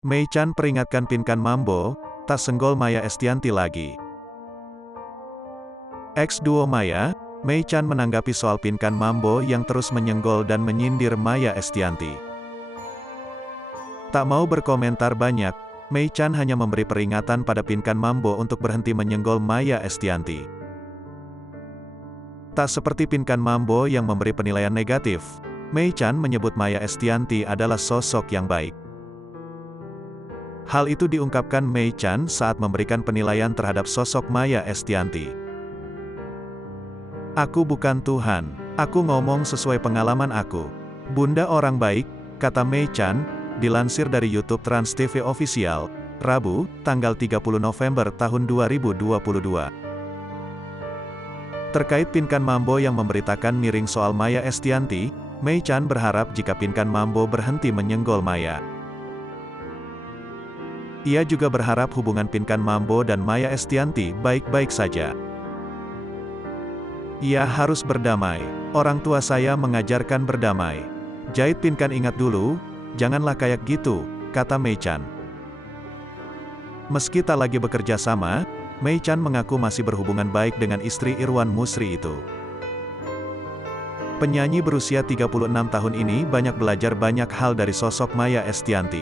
Mei Chan peringatkan Pinkan Mambo, tak senggol Maya Estianty lagi. Ex-duo Maya, Mei Chan menanggapi soal Pinkan Mambo yang terus menyenggol dan menyindir Maya Estianty. Tak mau berkomentar banyak, Mei Chan hanya memberi peringatan pada Pinkan Mambo untuk berhenti menyenggol Maya Estianty. Tak seperti Pinkan Mambo yang memberi penilaian negatif, Mei Chan menyebut Maya Estianty adalah sosok yang baik. Hal itu diungkapkan Mei Chan saat memberikan penilaian terhadap sosok Maya Estianty. "Aku bukan Tuhan, aku ngomong sesuai pengalaman aku. Bunda orang baik," kata Mei Chan, dilansir dari YouTube Trans TV Official, Rabu, tanggal 30 November tahun 2022. Terkait Pinkan Mambo yang memberitakan miring soal Maya Estianty, Mei Chan berharap jika Pinkan Mambo berhenti menyenggol Maya. Ia juga berharap hubungan Pinkan Mambo dan Maya Estianty baik-baik saja. "Ia harus berdamai. Orang tua saya mengajarkan berdamai. Jahit Pinkan ingat dulu, janganlah kayak gitu," kata Mei Chan. Meski tak lagi bekerja sama, Mei Chan mengaku masih berhubungan baik dengan istri Irwan Musri itu. Penyanyi berusia 36 tahun ini banyak belajar banyak hal dari sosok Maya Estianty.